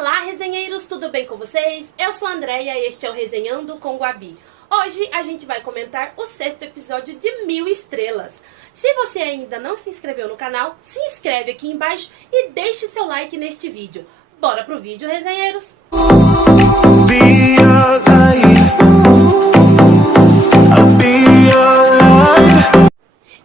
Olá, resenheiros, tudo bem com vocês? Eu sou a Andréia e este é o Resenhando com Guabi. Hoje a gente vai comentar o 6º episódio de 1000 Estrelas. Se você ainda não se inscreveu no canal, se inscreve aqui embaixo e deixe seu like neste vídeo. Bora pro vídeo, resenheiros!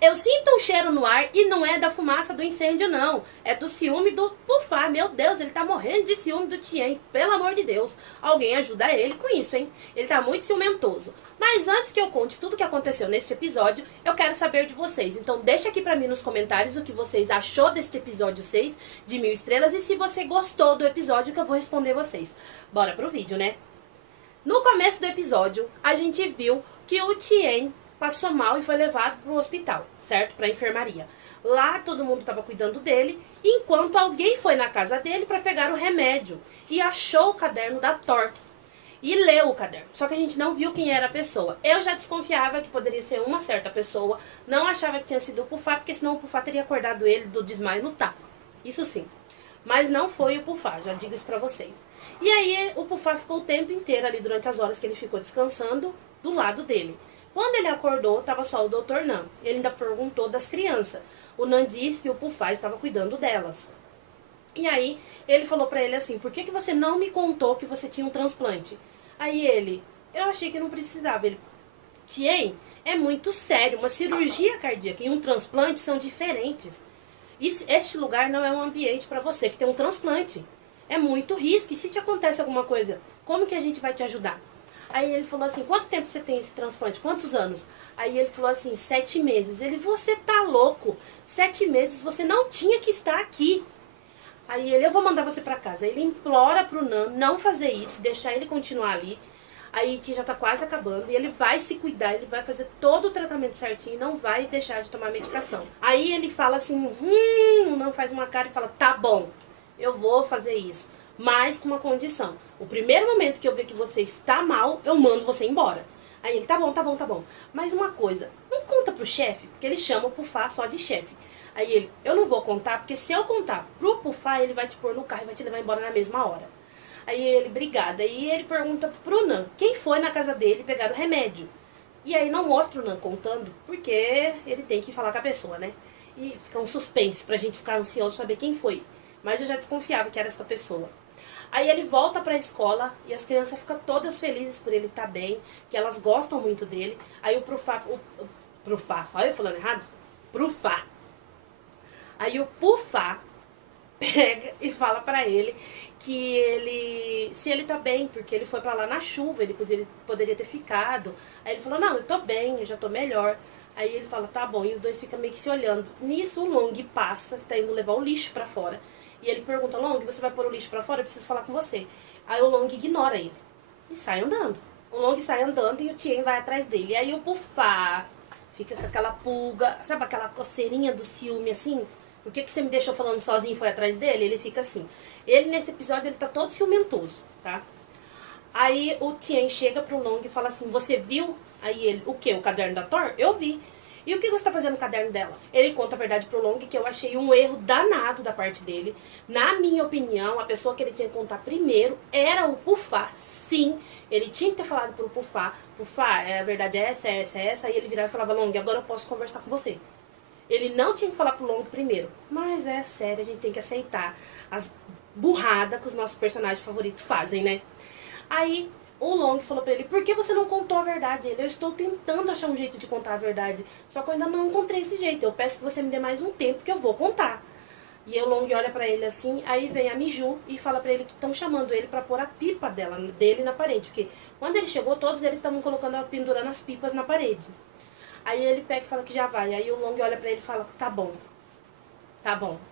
Eu sinto um cheiro no ar e não é da fumaça do incêndio, não. É do ciúme do Pufá. Meu Deus, ele tá morrendo de ciúme do Tien. Pelo amor de Deus. Alguém ajuda ele com isso, hein? Ele tá muito ciumentoso. Mas antes que eu conte tudo o que aconteceu neste episódio, eu quero saber de vocês. Então deixa aqui pra mim nos comentários o que vocês achou deste episódio 6 de 1000 Estrelas. E se você gostou do episódio, que eu vou responder vocês. Bora pro vídeo, né? No começo do episódio, a gente viu que o Tien passou mal e foi levado para o hospital, certo? Para a enfermaria. Lá todo mundo estava cuidando dele, enquanto alguém foi na casa dele para pegar o remédio e achou o caderno da Thor. E leu o caderno. Só que a gente não viu quem era a pessoa. Eu já desconfiava que poderia ser uma certa pessoa. Não achava que tinha sido o Pufá, porque senão o Pufá teria acordado ele do desmaio no tapa. Isso sim. Mas não foi o Pufá, já digo isso pra vocês. E aí o Pufá ficou o tempo inteiro ali, durante as horas que ele ficou descansando, do lado dele. Quando ele acordou, estava só o Dr. Nan. Ele ainda perguntou das crianças. O Nan disse que o Pufá estava cuidando delas. E aí, ele falou pra ele assim, por que você não me contou que você tinha um transplante? Aí ele, eu achei que não precisava. Ele, Tien, é muito sério, uma cirurgia cardíaca e um transplante são diferentes. Este lugar não é um ambiente para você que tem um transplante. É muito risco, e se te acontece alguma coisa, como que a gente vai te ajudar? Aí ele falou assim, quanto tempo você tem esse transplante? Quantos anos? Aí ele falou assim, 7 meses. Ele, você tá louco? 7 meses, você não tinha que estar aqui. Aí ele, eu vou mandar você pra casa. Aí ele implora pro Nan não fazer isso, deixar ele continuar ali. Aí que já tá quase acabando, e ele vai se cuidar, ele vai fazer todo o tratamento certinho e não vai deixar de tomar medicação. Aí ele fala assim, não faz uma cara e fala, tá bom, eu vou fazer isso. Mas com uma condição. O primeiro momento que eu ver que você está mal, eu mando você embora. Aí ele, tá bom, tá bom, tá bom. Mas uma coisa, não conta pro chefe, porque ele chama o Pufá só de chefe. Aí ele, eu não vou contar, porque se eu contar pro Pufá, ele vai te pôr no carro e vai te levar embora na mesma hora. Aí ele, obrigada. Aí ele pergunta pro Nan, quem foi na casa dele pegar o remédio? E aí não mostra o Nan contando, porque ele tem que falar com a pessoa, né? E fica um suspense pra gente ficar ansioso saber quem foi. Mas eu já desconfiava que era essa pessoa. Aí ele volta pra escola e as crianças ficam todas felizes por ele estar bem, que elas gostam muito dele. Aí o Pufá, olha eu falando errado? Pufá. Aí o Pufá pega e fala pra ele que se ele tá bem, porque ele foi pra lá na chuva, ele poderia ter ficado. Aí ele falou, não, eu tô bem, eu já tô melhor. Aí ele fala, tá bom, e os dois ficam meio que se olhando. Nisso o Long passa, tá indo levar o lixo pra fora. E ele pergunta, Long, você vai pôr o lixo pra fora? Eu preciso falar com você. Aí o Long ignora ele e sai andando. O Long sai andando e o Tien vai atrás dele. E aí o Pufá fica com aquela pulga, sabe aquela coceirinha do ciúme assim? Por que você me deixou falando sozinho e foi atrás dele? Ele fica assim. Ele, nesse episódio, ele tá todo ciumentoso, tá? Aí o Tien chega pro Long e fala assim, você viu? Aí ele, o quê? O caderno da Thor? Eu vi. E o que você tá fazendo no caderno dela? Ele conta a verdade pro Long, que eu achei um erro danado da parte dele. Na minha opinião, a pessoa que ele tinha que contar primeiro era o Pufá. Sim, ele tinha que ter falado pro Pufá. Pufá, a verdade é essa, é essa, é essa. E ele virava e falava, Long, agora eu posso conversar com você. Ele não tinha que falar pro Long primeiro. Mas é sério, a gente tem que aceitar as burradas que os nossos personagens favoritos fazem, né? Aí o Long falou pra ele, por que você não contou a verdade? Ele, eu estou tentando achar um jeito de contar a verdade, só que eu ainda não encontrei esse jeito. Eu peço que você me dê mais um tempo que eu vou contar. E o Long olha pra ele assim, aí vem a Miju e fala pra ele que estão chamando ele pra pôr a pipa dele na parede. Porque quando ele chegou, todos eles estavam pendurando as pipas na parede. Aí ele pega e fala que já vai. Aí o Long olha pra ele e fala, tá bom,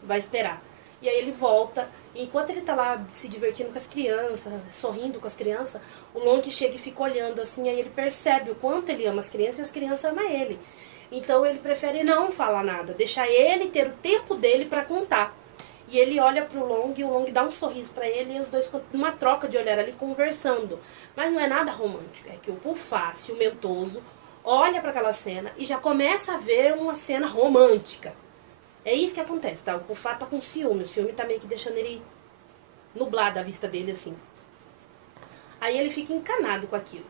vai esperar. E aí ele volta, e enquanto ele tá lá se divertindo com as crianças, sorrindo com as crianças, o Long chega e fica olhando assim, aí ele percebe o quanto ele ama as crianças e as crianças amam ele. Então ele prefere não falar nada, deixar ele ter o tempo dele pra contar. E ele olha pro Long e o Long dá um sorriso pra ele e os dois ficam numa troca de olhar ali conversando. Mas não é nada romântico, é que o Pufá, ciumentoso, olha pra aquela cena e já começa a ver uma cena romântica. É isso que acontece, tá? O Pufá tá com ciúme, o ciúme tá meio que deixando ele nublada a vista dele assim. Aí ele fica encanado com aquilo.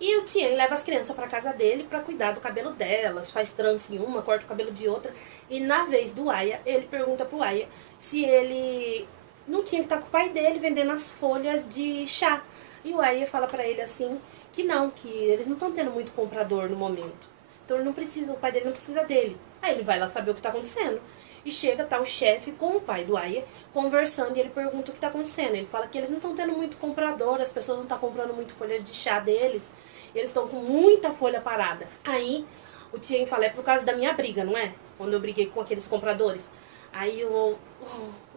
E o Tien leva as crianças pra casa dele pra cuidar do cabelo delas, faz trança em uma, corta o cabelo de outra. E na vez do Aya, ele pergunta pro Aya se ele não tinha que estar com o pai dele vendendo as folhas de chá. E o Aya fala pra ele assim, que não, que eles não estão tendo muito comprador no momento. Então ele não precisa, o pai dele não precisa dele. Aí ele vai lá saber o que tá acontecendo. E chega, tá o chefe com o pai do Aya conversando e ele pergunta o que tá acontecendo. Ele fala que eles não estão tendo muito comprador, as pessoas não estão comprando muito folhas de chá deles. Eles estão com muita folha parada. Aí o Tien fala, é por causa da minha briga, não é? Quando eu briguei com aqueles compradores. Aí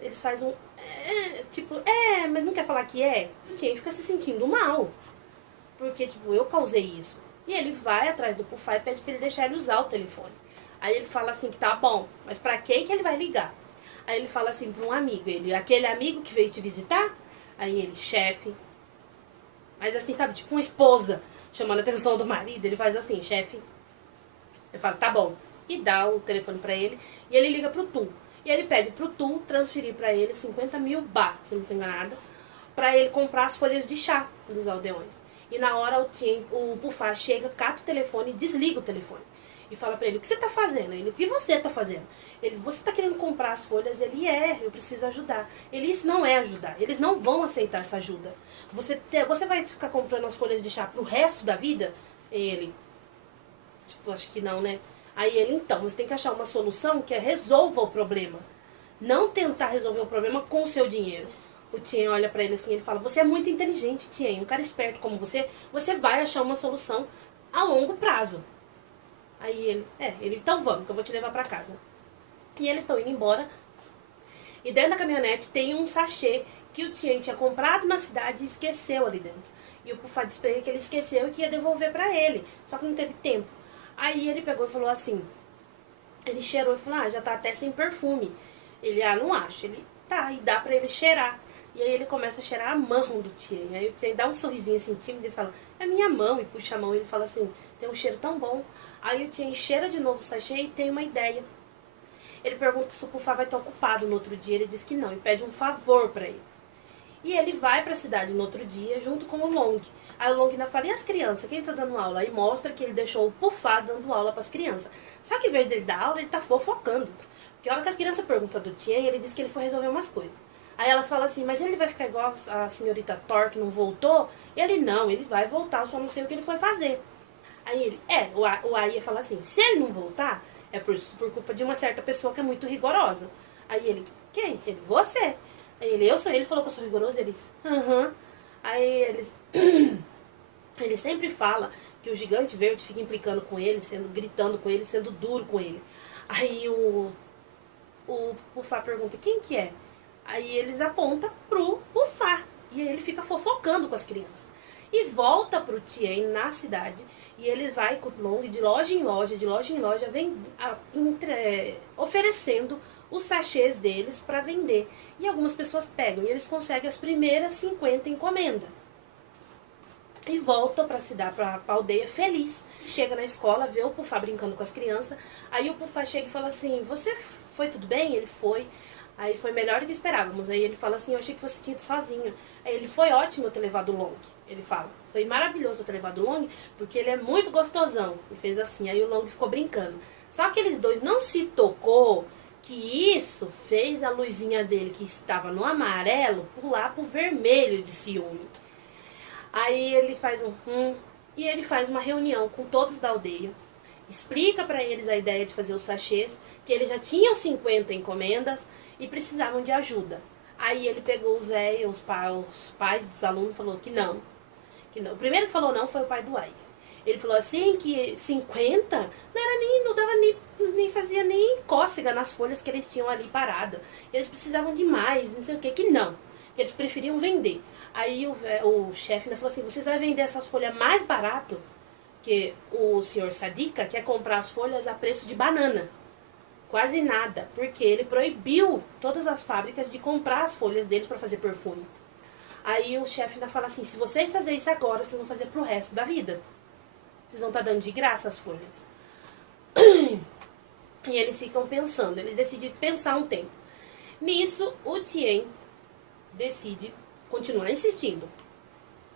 eles fazem um... mas não quer falar que é? O Tien fica se sentindo mal. Porque, tipo, eu causei isso. E ele vai atrás do Pufá e pede pra ele deixar ele usar o telefone. Aí ele fala assim que tá bom, mas pra quem que ele vai ligar? Aí ele fala assim pra um amigo, aquele amigo que veio te visitar? Aí ele, chefe. Mas assim, sabe, tipo uma esposa chamando a atenção do marido, ele faz assim, chefe. Ele fala, tá bom. E dá o telefone pra ele, e ele liga pro Tu. E ele pede pro Tu transferir pra ele 50 mil baht, se não tô enganada, pra ele comprar as folhas de chá dos aldeões. E na hora o Pufá chega, cata o telefone e desliga o telefone. E fala pra ele, o que você tá fazendo? Ele, o que você tá fazendo? Ele, você tá querendo comprar as folhas? Ele, eu preciso ajudar. Ele, isso não é ajudar. Eles não vão aceitar essa ajuda. Você vai ficar comprando as folhas de chá pro resto da vida? Ele, tipo, acho que não, né? Aí ele, então, você tem que achar uma solução que resolva o problema. Não tentar resolver o problema com o seu dinheiro. O Tien olha pra ele assim, ele fala, você é muito inteligente, Tien. Um cara esperto como você vai achar uma solução a longo prazo. Aí ele, então vamos, que eu vou te levar pra casa. E eles estão indo embora. E dentro da caminhonete tem um sachê que o Tien tinha comprado na cidade e esqueceu ali dentro. E o Pufá disse pra ele que ele esqueceu e que ia devolver pra ele. Só que não teve tempo. Aí ele pegou e falou assim, ele cheirou e falou, já tá até sem perfume. Ele, não acho. Ele, tá, e dá pra ele cheirar. E aí ele começa a cheirar a mão do Tien. Aí o Tien dá um sorrisinho assim tímido e fala, é minha mão. E puxa a mão e ele fala assim, tem um cheiro tão bom. Aí o Tien cheira de novo o sachê e tem uma ideia. Ele pergunta se o Pufá vai estar ocupado no outro dia. Ele diz que não e pede um favor pra ele. E ele vai pra cidade no outro dia junto com o Long. Aí o Long ainda fala, e as crianças? Quem tá dando aula? Aí mostra que ele deixou o Pufá dando aula pras crianças. Só que em vez dele dar aula, ele tá fofocando. Porque a hora que as crianças perguntam do Tien, ele diz que ele foi resolver umas coisas. Aí elas falam assim, mas ele vai ficar igual a senhorita Thor que não voltou? Ele não, ele vai voltar, eu só não sei o que ele foi fazer. Aí ele, o Aya fala assim, se ele não voltar, é por culpa de uma certa pessoa que é muito rigorosa. Aí ele, quem? Ele, você. Aí ele, eu sou ele, falou que eu sou rigoroso, eles, Aí eles, ele sempre fala que o gigante verde fica implicando com ele, gritando com ele, sendo duro com ele. Aí o Pufá pergunta, quem que é? Aí eles apontam pro Pufá. E aí ele fica fofocando com as crianças. E volta pro Tien na cidade. E ele vai com o Long de loja em loja, vem oferecendo os sachês deles para vender. E algumas pessoas pegam. E eles conseguem as primeiras 50 encomendas. E volta pra cidade, pra aldeia feliz. Chega na escola, vê o Pufá brincando com as crianças. Aí o Pufá chega e fala assim, você foi tudo bem? Ele foi. Aí foi melhor do que esperávamos. Aí ele fala assim, eu achei que você tinha ido sozinho. Aí ele, foi ótimo eu ter levado o Long. Ele fala, foi maravilhoso eu ter levado o Long, porque ele é muito gostosão. E fez assim, aí o Long ficou brincando. Só que eles dois não se tocou que isso fez a luzinha dele, que estava no amarelo, pular pro vermelho de ciúme. Aí ele faz e ele faz uma reunião com todos da aldeia. Explica pra eles a ideia de fazer os sachês, que eles já tinham 50 encomendas e precisavam de ajuda. Aí ele pegou os velhos, os pais dos alunos e falou que não. O primeiro que falou não foi o pai do Aya. Ele falou assim que 50 não dava nem fazia nem cócega nas folhas que eles tinham ali parada. Eles precisavam de mais, não sei o que não. Eles preferiam vender. Aí o chefe ainda falou assim, vocês vão vender essas folhas mais barato que o senhor Sadika quer comprar as folhas a preço de banana. Quase nada, porque ele proibiu todas as fábricas de comprar as folhas deles para fazer perfume. Aí o chefe ainda fala assim, se vocês fazerem isso agora, vocês vão fazer pro resto da vida. Vocês vão estar dando de graça as folhas. E eles ficam pensando, eles decidem pensar um tempo. Nisso, o Tien decide continuar insistindo.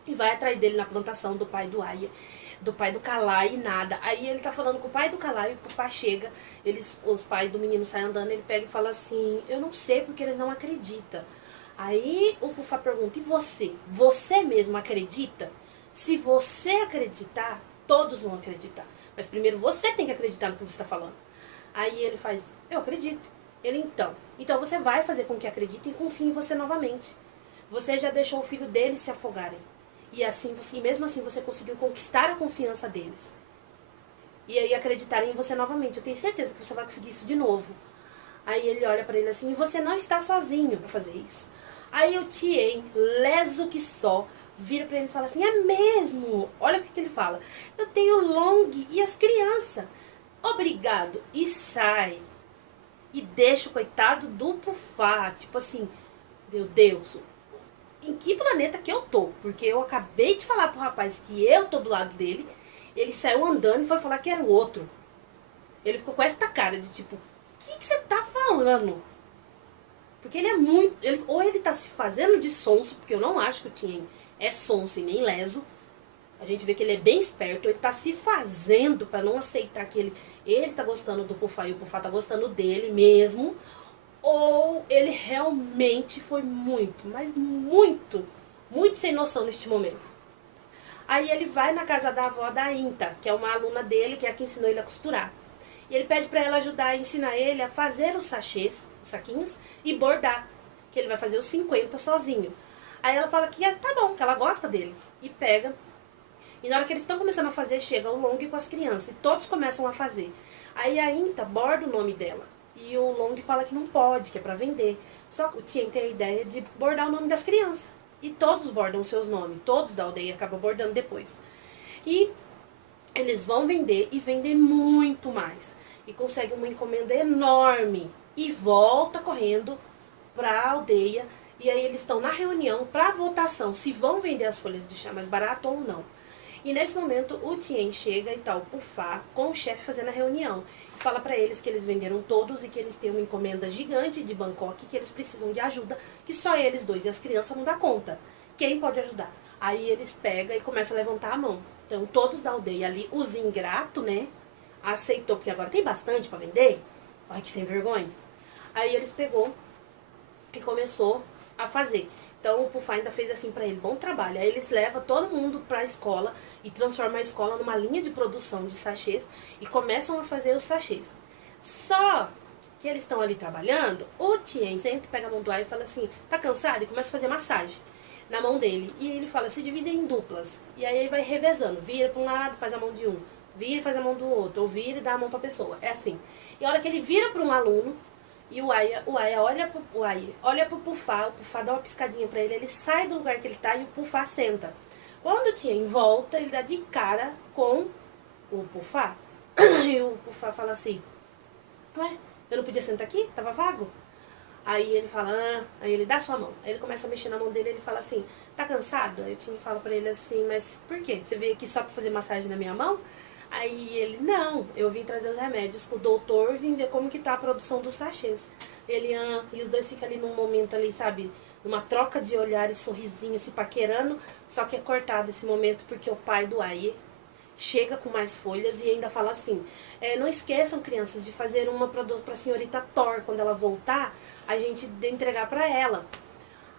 E vai atrás dele na plantação do pai do Aya, do pai do Kalai e nada. Aí ele tá falando com o pai do Kalai, o Pufá chega, os pais do menino saem andando, ele pega e fala assim, eu não sei porque eles não acreditam. Aí o Pufá pergunta, e você? Você mesmo acredita? Se você acreditar, todos vão acreditar. Mas primeiro você tem que acreditar no que você está falando. Aí ele faz, eu acredito. Ele, então você vai fazer com que acreditem e confiem em você novamente. Você já deixou o filho dele se afogarem. E assim, mesmo assim você conseguiu conquistar a confiança deles. E aí acreditarem em você novamente. Eu tenho certeza que você vai conseguir isso de novo. Aí ele olha pra ele assim, você não está sozinho pra fazer isso. Aí o Tien, leso que só, vira pra ele e fala assim, é mesmo? Olha o que ele fala. Eu tenho o Long e as crianças. Obrigado. E sai. E deixa o coitado do Pufá. Tipo assim, meu Deus, em que planeta que eu tô? Porque eu acabei de falar pro rapaz que eu tô do lado dele. Ele saiu andando e foi falar que era o outro. Ele ficou com essa cara de tipo, o que você tá falando? Porque ele é muito... ou ele tá se fazendo de sonso, porque eu não acho que o Tien é sonso e nem leso. A gente vê que ele é bem esperto. Ele tá se fazendo pra não aceitar que ele tá gostando do Pufá e o Pufá tá gostando dele mesmo. Ou ele realmente foi muito, mas muito, muito sem noção neste momento. Aí ele vai na casa da avó da Inta, que é uma aluna dele, que é a que ensinou ele a costurar. E ele pede pra ela ajudar a ensinar ele a fazer os sachês, os saquinhos, e bordar. Que ele vai fazer os 50 sozinho. Aí ela fala que tá bom, que ela gosta dele. E pega. E na hora que eles estão começando a fazer, chega o Long com as crianças. E todos começam a fazer. Aí a Inta borda o nome dela. E o Long fala que não pode, que é pra vender. Só que o Tien tem a ideia de bordar o nome das crianças. E todos bordam os seus nomes. Todos da aldeia acabam bordando depois. E eles vão vender e vendem muito mais. E conseguem uma encomenda enorme. E volta correndo pra aldeia. E aí eles estão na reunião pra votação se vão vender as folhas de chá mais barato ou não. E nesse momento o Tien chega e tá o Pufá com o chefe fazendo a reunião. Fala pra eles que eles venderam todos e que eles têm uma encomenda gigante de Bangkok e que eles precisam de ajuda, que só eles dois e as crianças não dá conta. Quem pode ajudar? Aí eles pegam e começam a levantar a mão. Então todos da aldeia ali, os ingratos, né, aceitou, porque agora tem bastante pra vender. Ai, que sem vergonha. Aí eles pegou e começou a fazer. Então o Pufá ainda fez assim pra ele, bom trabalho. Aí eles levam todo mundo pra escola e transformam a escola numa linha de produção de sachês e começam a fazer os sachês. Só que eles estão ali trabalhando, o Tien senta, pega a mão do Aya e fala assim, tá cansado? E começa a fazer massagem na mão dele. E ele fala, se divide em duplas. E aí ele vai revezando, vira pra um lado, faz a mão de um, vira e faz a mão do outro, ou vira e dá a mão pra pessoa. É assim. E a hora que ele vira pra um aluno, e o Aya olha pro Pufá, o Pufá dá uma piscadinha pra ele sai do lugar que ele tá e o Pufá senta. Quando o Tien volta, ele dá de cara com o Pufá. E o Pufá fala assim, ué, eu não podia sentar aqui? Tava vago? Aí ele fala, aí ele dá sua mão. Aí ele começa a mexer na mão dele e ele fala assim, tá cansado? Aí o Tien fala pra ele assim, mas por quê? Você veio aqui só pra fazer massagem na minha mão? Aí ele, não, eu vim trazer os remédios pro doutor, vim ver como que tá a produção dos sachês. Ele, e os dois ficam ali num momento ali, sabe, numa troca de olhares, sorrisinho, se paquerando, só que é cortado esse momento porque o pai do Aya chega com mais folhas e ainda fala assim, não esqueçam, crianças, de fazer uma pra senhorita Thor, quando ela voltar, a gente entregar pra ela.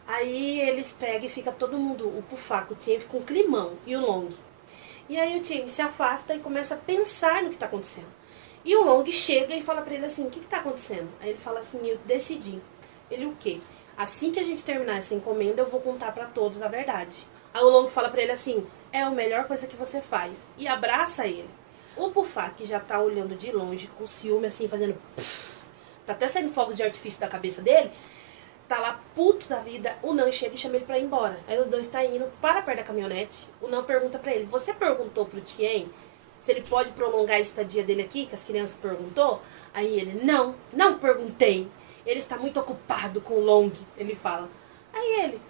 Aí eles pegam e fica todo mundo, o Pufá, o Tien fica um climão, e o Long. E aí o Tien se afasta e começa a pensar no que está acontecendo. E o Long chega e fala pra ele assim, o que está acontecendo? Aí ele fala assim, eu decidi. Ele, o quê? Assim que a gente terminar essa encomenda, eu vou contar pra todos a verdade. Aí o Long fala pra ele assim, é a melhor coisa que você faz. E abraça ele. O Pufá, que já tá olhando de longe, com ciúme assim, fazendo... Puff, tá até saindo fogos de artifício da cabeça dele. Tá lá puto da vida, o Nan chega e chama ele pra ir embora. Aí os dois tá indo para perto da caminhonete. O Nan pergunta pra ele, você perguntou pro Tien se ele pode prolongar a estadia dele aqui, que as crianças perguntou? Aí ele, não perguntei. Ele está muito ocupado com o Long, ele fala. Aí ele,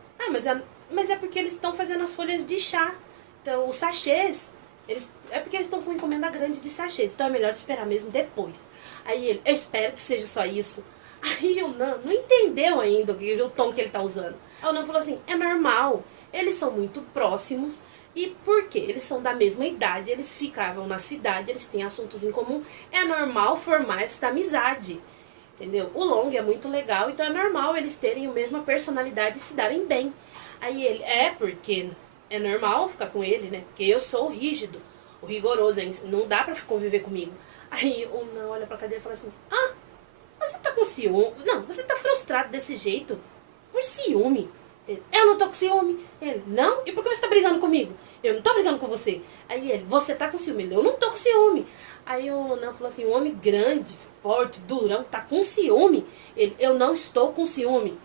mas é porque eles estão fazendo as folhas de chá. Então os sachês, é porque eles estão com encomenda grande de sachês. Então é melhor esperar mesmo depois. Aí ele, eu espero que seja só isso. Aí o Nan não entendeu ainda o tom que ele tá usando. Aí o Nan falou assim, é normal, eles são muito próximos. E por quê? Eles são da mesma idade, eles ficavam na cidade, eles têm assuntos em comum. É normal formar essa amizade, entendeu? O Long é muito legal, então é normal eles terem a mesma personalidade e se darem bem. Aí ele, porque é normal ficar com ele, né? Porque eu sou o rígido, o rigoroso, não dá pra conviver comigo. Aí o Nan olha pra cadeira e fala assim, você tá com ciúme? Não, você tá frustrado desse jeito por ciúme. Ele, eu não tô com ciúme. Ele, não? E por que você tá brigando comigo? Eu não tô brigando com você. Aí ele, você tá com ciúme. Ele, eu não tô com ciúme. Aí o Nan falou assim, um homem grande, forte, durão, tá com ciúme. Ele, eu não estou com ciúme.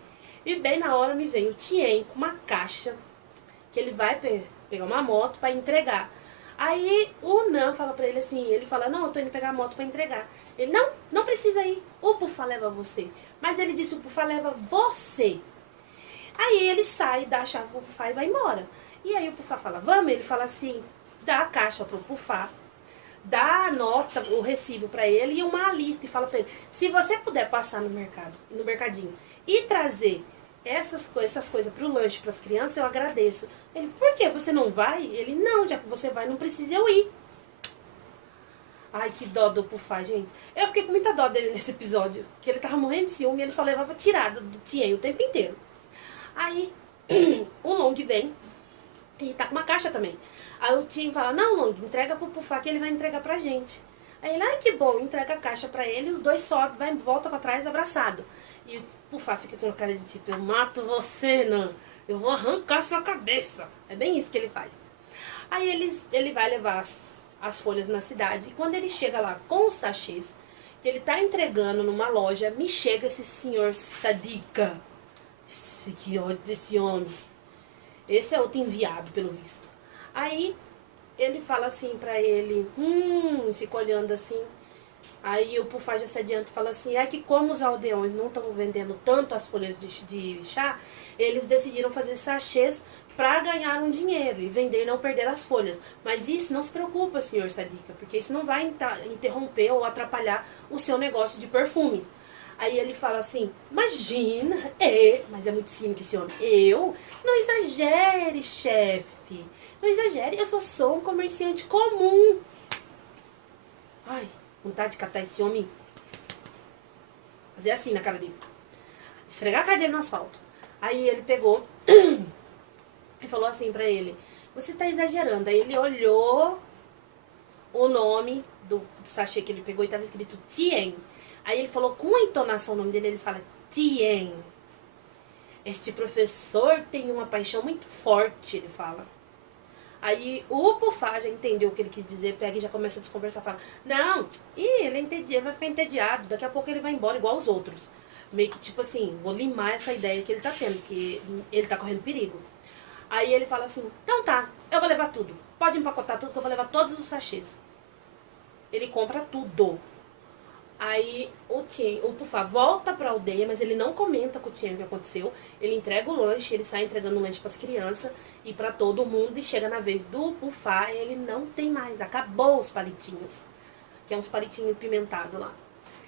E bem na hora me vem o Tien com uma caixa, que ele vai pegar uma moto pra entregar. Aí o Nan fala pra ele assim, ele fala, não, eu tô indo pegar a moto pra entregar. Ele, não precisa ir, o Pufá leva você. Mas ele disse, o Pufá leva você. Aí ele sai, dá a chave pro Pufá e vai embora. E aí o Pufá fala, vamos? Ele fala assim, dá a caixa pro Pufá, dá a nota, o recibo pra ele e uma lista. E fala pra ele, se você puder passar no mercadinho e trazer essas coisas pro lanche pras crianças, eu agradeço. Ele, por que você não vai? Ele, não, já que você vai, não precisa eu ir. Ai, que dó do Pufá, gente. Eu fiquei com muita dó dele nesse episódio. Que ele tava morrendo de ciúme e ele só levava tirada do Tien o tempo inteiro. Aí, o Long vem e tá com uma caixa também. Aí o Tien fala, não, Long, entrega pro Pufá que ele vai entregar pra gente. Aí ele, ai, que bom, entrega a caixa pra ele, os dois sobem, volta pra trás abraçado. E o Pufá fica com a cara de tipo, eu mato você, não. Eu vou arrancar sua cabeça. É bem isso que ele faz. Aí ele vai levar as folhas na cidade. E quando ele chega lá com os sachês, que ele tá entregando numa loja, me chega esse senhor Sadika. Que ódio desse homem. Esse é outro enviado, pelo visto. Aí ele fala assim pra ele, fica olhando assim. Aí o Pufá já se adianta e fala assim, é que como os aldeões não estão vendendo tanto as folhas de chá, eles decidiram fazer sachês para ganhar um dinheiro e vender e não perder as folhas. Mas isso não se preocupa, senhor Sadika, porque isso não vai interromper ou atrapalhar o seu negócio de perfumes. Aí ele fala assim, imagina, mas é muito cínico esse homem. Eu? Não exagere, chefe. Não exagere, eu só sou um comerciante comum. Ai, vontade de catar esse homem. Fazer assim na cara dele. Esfregar a cara dele no asfalto. Aí ele pegou e falou assim pra ele, você tá exagerando. Aí ele olhou o nome do sachê que ele pegou e tava escrito Tien. Aí ele falou com a entonação o nome dele, ele fala Tien. Este professor tem uma paixão muito forte, ele fala. Aí o Pufá já entendeu o que ele quis dizer, pega e já começa a desconversar, fala, não, ele vai ficar entediado, daqui a pouco ele vai embora igual os outros. Meio que tipo assim, vou limar essa ideia que ele tá tendo, que ele tá correndo perigo. Aí ele fala assim, então tá, eu vou levar tudo, pode empacotar tudo que eu vou levar todos os sachês. Ele compra tudo. Aí o Pufá volta pra aldeia, mas ele não comenta com o Tien o que aconteceu. Ele entrega o lanche, ele sai entregando o lanche pras crianças e pra todo mundo. E chega na vez do Pufá, ele não tem mais, acabou os palitinhos. Que é uns palitinhos pimentados lá.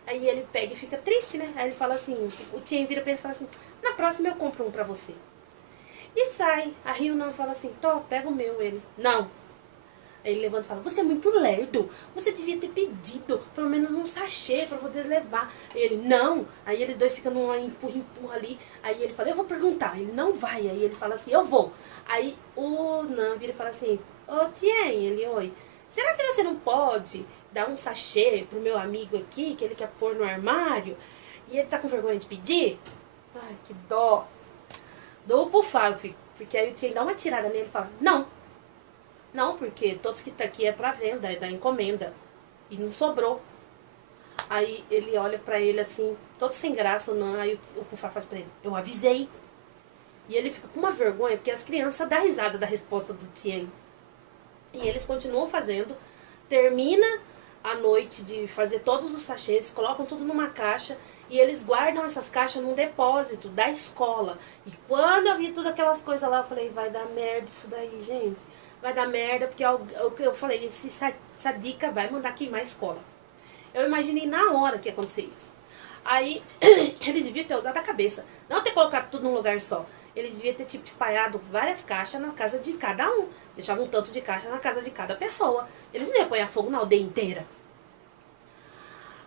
Aí ele pega e fica triste, né? Aí ele fala assim, o Tien vira pra ele e fala assim, na próxima eu compro um pra você. E sai. A Ryunan fala assim, Tó, pega o meu. Ele, não. Aí ele levanta e fala, você é muito lerdo, você devia ter pedido pelo menos um sachê pra poder levar. Ele, não. Aí eles dois ficam numa empurra ali. Aí ele fala, eu vou perguntar. Ele não vai. Aí ele fala assim, eu vou. Aí o Nan vira e fala assim, ô Tien, ele, oi, será que você não pode dar um sachê pro meu amigo aqui, que ele quer pôr no armário? E ele tá com vergonha de pedir? Ai, que dó. Dou pro Fábio, fico. Porque aí o Tien dá uma tirada nele e fala, não. Não, porque todos que tá aqui é pra venda, é da encomenda. E não sobrou. Aí ele olha pra ele assim, todo sem graça, ou não. Aí o Pufá faz pra ele, eu avisei. E ele fica com uma vergonha, porque as crianças dão risada da resposta do Tien. E eles continuam fazendo. Termina a noite de fazer todos os sachês, colocam tudo numa caixa. E eles guardam essas caixas num depósito da escola. E quando eu vi todas aquelas coisas lá, eu falei, vai dar merda isso daí, gente. Vai dar merda, porque eu falei, esse Sadika vai mandar queimar a escola. Eu imaginei na hora que ia acontecer isso. Aí, eles deviam ter usado a cabeça. Não ter colocado tudo num lugar só. Eles deviam ter, tipo, espalhado várias caixas na casa de cada um. Deixavam um tanto de caixa na casa de cada pessoa. Eles não iam apanhar fogo na aldeia inteira.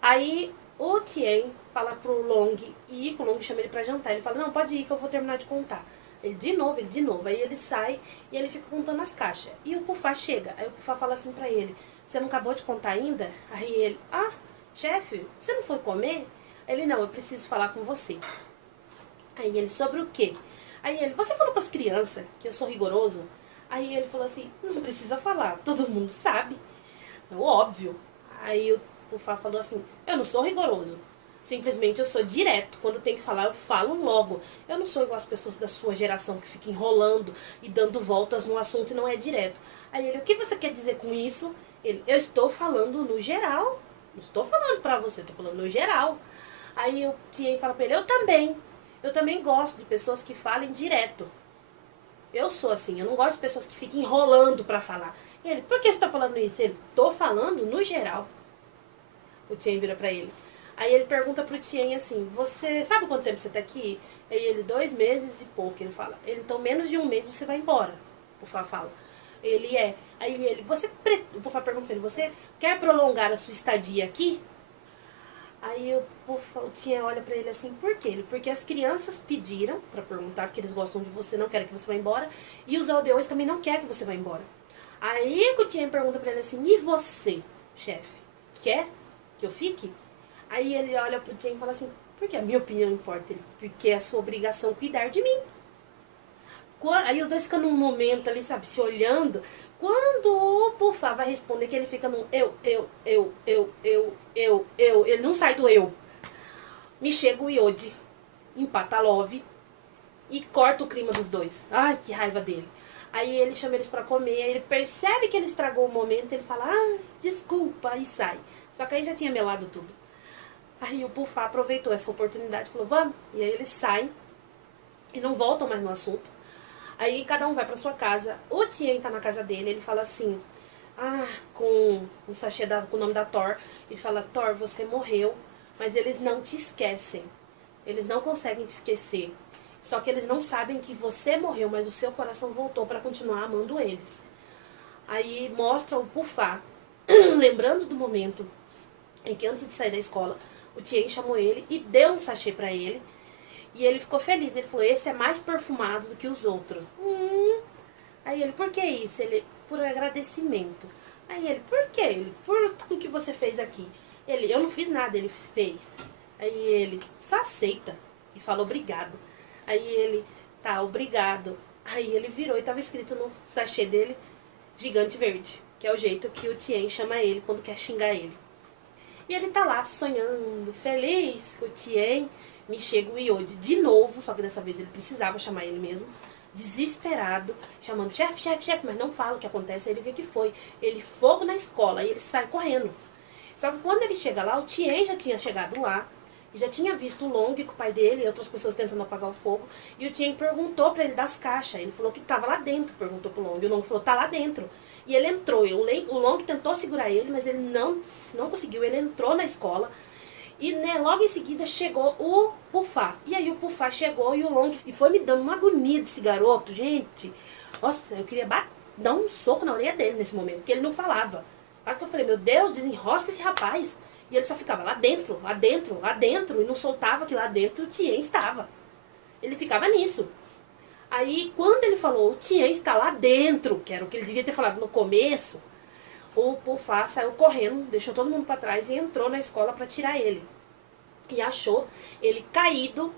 Aí o Tien fala pro Long ir, o Long chama ele pra jantar. Ele fala, não, pode ir que eu vou terminar de contar. Ele de novo. Aí ele sai e ele fica contando as caixas. E o Pufá chega. Aí o Pufá fala assim pra ele, você não acabou de contar ainda? Aí ele, chefe, você não foi comer? Ele, não, eu preciso falar com você. Aí ele, sobre o quê? Aí ele, você falou pras crianças que eu sou rigoroso? Aí ele falou assim, não precisa falar, todo mundo sabe. É óbvio. Aí o Pufá falou assim, eu não sou rigoroso. Simplesmente eu sou direto. Quando tem que falar, eu falo logo. Eu não sou igual as pessoas da sua geração que ficam enrolando e dando voltas no assunto e não é direto. Aí ele, o que você quer dizer com isso? Ele, eu estou falando no geral. Não estou falando pra você, estou falando no geral. Aí o Tien fala pra ele, eu também gosto de pessoas que falem direto. Eu sou assim, eu não gosto de pessoas que fiquem enrolando pra falar. E ele, por que você tá falando isso? Ele, tô falando no geral. O Tien vira pra ele. Aí ele pergunta pro Tien assim, você sabe quanto tempo você tá aqui? Aí ele, 2 meses e pouco, ele fala. Ele, então menos de 1 mês você vai embora. O Pufá fala. Ele é. Aí ele, o Pufá pergunta pra ele, você quer prolongar a sua estadia aqui? Aí o Tien olha pra ele assim, por quê? Porque as crianças pediram pra perguntar que eles gostam de você, não querem que você vá embora. E os aldeões também não querem que você vá embora. Aí o Tien pergunta pra ele assim, e você, chefe? Quer que eu fique? Aí ele olha pro Tien e fala assim, porque a minha opinião importa? Ele, porque é a sua obrigação cuidar de mim. Aí os dois ficam num momento ali, sabe, se olhando. Quando o Pufá vai responder que ele fica num ele não sai do eu. Me chega o Iode, empata a Love e corta o clima dos dois. Ai, que raiva dele. Aí ele chama eles pra comer, aí ele percebe que ele estragou o momento, ele fala, desculpa, e sai. Só que aí já tinha melado tudo. Aí o Pufá aproveitou essa oportunidade e falou, vamos. E aí eles saem e não voltam mais no assunto. Aí cada um vai pra sua casa. O Tien tá na casa dele, ele fala assim, com um sachê com o nome da Thor, e fala, Thor, você morreu, mas eles não te esquecem. Eles não conseguem te esquecer. Só que eles não sabem que você morreu, mas o seu coração voltou pra continuar amando eles. Aí mostra o Pufá, lembrando do momento em que antes de sair da escola, o Tien chamou ele e deu um sachê pra ele. E ele ficou feliz, ele falou, esse é mais perfumado do que os outros. Aí ele, por que isso? Ele, por agradecimento. Aí ele, por quê? Ele, por tudo que você fez aqui. Ele, eu não fiz nada, ele fez. Aí ele, só aceita. E fala, obrigado. Aí ele, tá, obrigado. Aí ele virou e tava escrito no sachê dele, Gigante Verde. Que é o jeito que o Tien chama ele quando quer xingar ele. E ele tá lá sonhando, feliz com o Tien. Me chega o Iode de novo, só que dessa vez ele precisava chamar ele mesmo, desesperado, chamando chefe, mas não fala o que acontece. Aí ele, o que foi? Ele, fogo na escola, aí ele sai correndo. Só que quando ele chega lá, o Tien já tinha chegado lá, e já tinha visto o Long com o pai dele e outras pessoas tentando apagar o fogo, e o Tien perguntou pra ele das caixas, ele falou que tava lá dentro, perguntou pro Long, e o Long falou, tá lá dentro. E ele entrou, o Long tentou segurar ele, mas ele não conseguiu, ele entrou na escola. E né, logo em seguida chegou o Pufá. E aí o Pufá chegou e o Long... E foi me dando uma agonia desse garoto, gente. Nossa, eu queria dar um soco na orelha dele nesse momento, porque ele não falava. Quase que eu falei, meu Deus, desenrosca esse rapaz. E ele só ficava lá dentro, lá dentro, lá dentro. E não soltava que lá dentro o Tien estava. Ele ficava nisso. Aí, quando ele falou, o Tien está lá dentro, que era o que ele devia ter falado no começo... O Pufá saiu correndo, deixou todo mundo pra trás e entrou na escola pra tirar ele. E achou ele caído,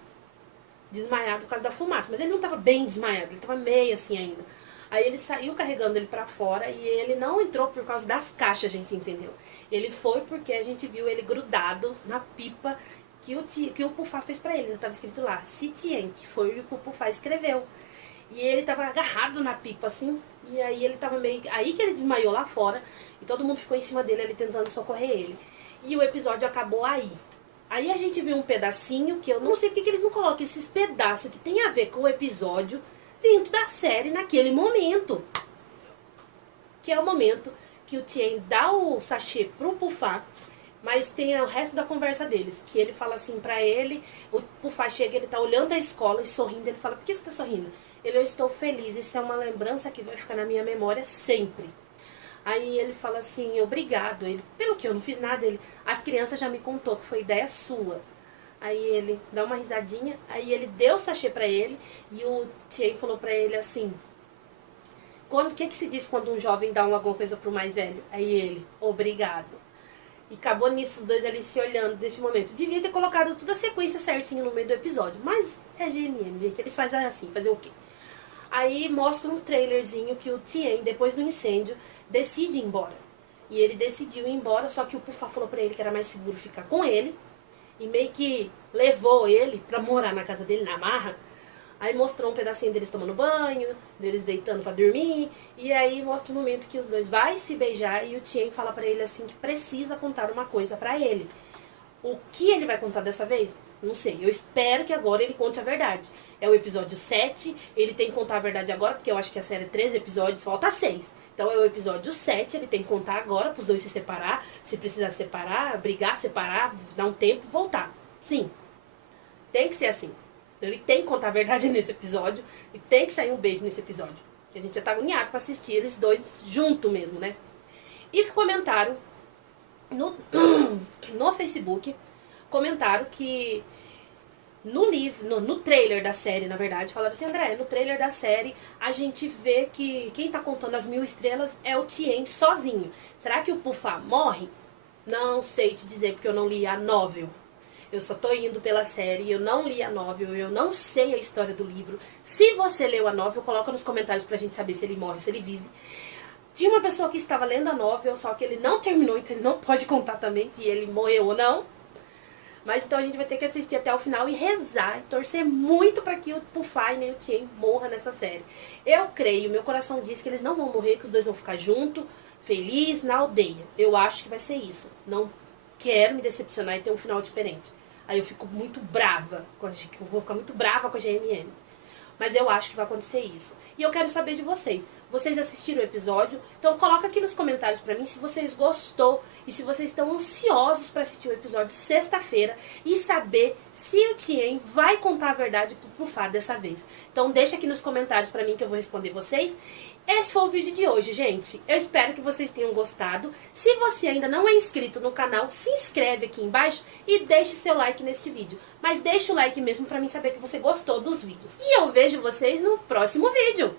desmaiado por causa da fumaça. Mas ele não tava bem desmaiado, ele tava meio assim ainda. Aí ele saiu carregando ele pra fora e ele não entrou por causa das caixas, a gente entendeu. Ele foi porque a gente viu ele grudado na pipa que o Pufá fez pra ele. Tava escrito lá, Citien, que foi o que o Pufá escreveu. E ele tava agarrado na pipa assim, e aí ele tava meio... Aí que ele desmaiou lá fora, e todo mundo ficou em cima dele ali tentando socorrer ele. E o episódio acabou aí. Aí a gente viu um pedacinho, que eu não sei porque que eles não colocam esses pedaços que tem a ver com o episódio dentro da série naquele momento. Que é o momento que o Tien dá o sachê pro Pufá, Mas tem o resto da conversa deles, que ele fala assim pra ele, o Pufá chega, ele tá olhando a escola e sorrindo, ele fala, por que você tá sorrindo? Ele, eu estou feliz, isso é uma lembrança que vai ficar na minha memória sempre. Aí ele fala assim, obrigado. Ele, pelo que eu não fiz nada, ele, as crianças já me contou que foi ideia sua. Aí ele dá uma risadinha, aí ele deu o sachê pra ele, e o Tien falou pra ele assim, o que se diz quando um jovem dá alguma coisa pro mais velho? Aí ele, obrigado. E acabou nisso, os dois ali se olhando desse momento. Devia ter colocado toda a sequência certinha no meio do episódio, mas é GMM, gente, eles fazem assim, fazer o quê? Aí mostra um trailerzinho que o Tien, depois do incêndio, decide ir embora. E ele decidiu ir embora, só que o Pufá falou pra ele que era mais seguro ficar com ele. E meio que levou ele pra morar na casa dele, na marra. Aí mostrou um pedacinho deles tomando banho, deles deitando pra dormir. E aí mostra o momento que os dois vai se beijar e o Tien fala pra ele assim que precisa contar uma coisa pra ele. O que ele vai contar dessa vez? Não sei. Eu espero que agora ele conte a verdade. É o episódio 7. Ele tem que contar a verdade agora, porque eu acho que a série é 13 episódios, falta 6. Então é o episódio 7, ele tem que contar agora pros dois se separar. Se precisar separar, brigar, separar, dar um tempo, voltar. Sim. Tem que ser assim. Ele tem que contar a verdade nesse episódio. E tem que sair um beijo nesse episódio. Que a gente já tá agoniado pra assistir eles dois junto mesmo, né? E comentaram no Facebook, comentaram que no trailer da série, na verdade, falaram assim, André, no trailer da série a gente vê que quem tá contando as 1000 estrelas é o Tien sozinho. Será que o Pufá morre? Não sei te dizer, porque eu não li a novel. Eu só tô indo pela série, eu não li a novel, eu não sei a história do livro. Se você leu a novel, coloca nos comentários pra gente saber se ele morre, se ele vive. Tinha uma pessoa que estava lendo a novel, só que ele não terminou, então ele não pode contar também se ele morreu ou não. Mas então a gente vai ter que assistir até o final e rezar e torcer muito para que o Pufá e nem o Tien morra nessa série. Eu creio, meu coração diz que eles não vão morrer, que os dois vão ficar juntos, felizes, na aldeia. Eu acho que vai ser isso. Não quero me decepcionar e ter um final diferente. Aí eu fico muito brava, eu vou ficar muito brava com a GMM. Mas eu acho que vai acontecer isso. E eu quero saber de vocês. Vocês assistiram o episódio? Então coloca aqui nos comentários pra mim se vocês gostou e se vocês estão ansiosos pra assistir o episódio sexta-feira e saber se o Tien vai contar a verdade pro Pufá dessa vez. Então deixa aqui nos comentários pra mim que eu vou responder vocês. Esse foi o vídeo de hoje, gente. Eu espero que vocês tenham gostado. Se você ainda não é inscrito no canal, se inscreve aqui embaixo e deixe seu like neste vídeo. Mas deixa o like mesmo pra mim saber que você gostou dos vídeos. E eu vejo vocês no próximo vídeo.